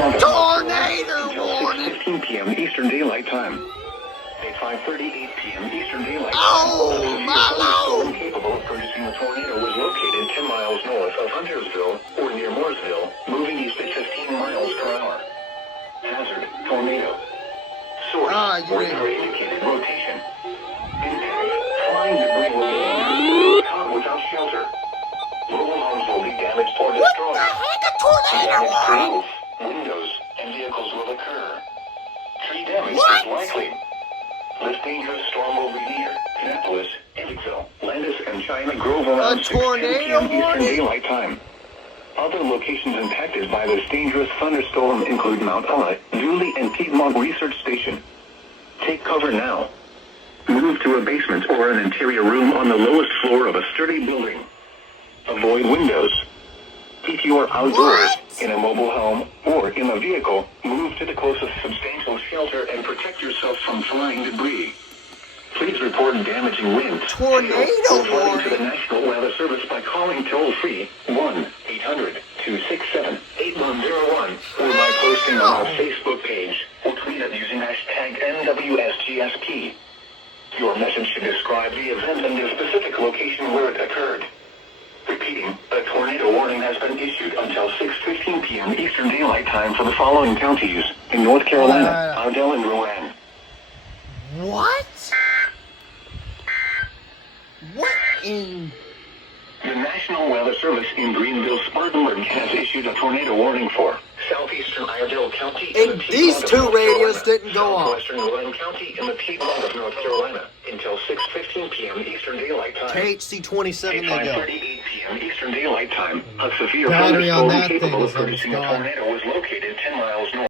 of Tornado warning! 6:15 p.m. Eastern Daylight Time. At 5:38 p.m. Eastern Daylight Time, Oh, a my thunderstorm Lord! capable of producing a tornado was located 10 miles north of Huntersville, or near Mooresville, moving east at 15 miles per hour. Hazard, tornado. Source, weather indicated rotation. Impact, flying debris will be caught without shelter. Mobile homes will be damaged or What destroyed. the heck? A tornado Damage to warning? roofs, windows, and vehicles will occur. Tree damage What? is likely. This dangerous storm will be near Annapolis, Edwardsville, Landis, and China Grove around 6:10 tornado p.m. Eastern warning? Daylight Time. Other locations impacted by this dangerous thunderstorm include Mount Olive, Dooley, and Piedmont Research Station. Take cover now. Move to a basement or an interior room on the lowest floor of a sturdy building. Avoid windows. If you are outdoors, in a mobile home, or in a vehicle, move to the closest substantial shelter and protect yourself from flying debris. Please report damaging winds, Tornado or phone to warning. the National Weather Service by calling toll-free 1-800-267-8101 or by posting on our Facebook page or tweet it using hashtag NWSGSP. Your message should describe the event and the specific location where it occurred. Repeating, a tornado warning has been issued until 6:15 p.m. Eastern Daylight Time for the following counties in North Carolina, Ardell, and Rowan. What? What in... The National Weather Service in Greenville, Spartanburg has issued a tornado warning for southeastern Iredell County And the Piedmont these of two North radios Carolina, didn't go off. southwestern Rowan County in the Piedmont of North Carolina until 6:15 p.m. Eastern Daylight Time. KHC 27 At they go. 5:38 p.m. Eastern Daylight Time, a severe Battery on thunderstorm that capable thing of is almost producing a gone. tornado was located 10 miles north.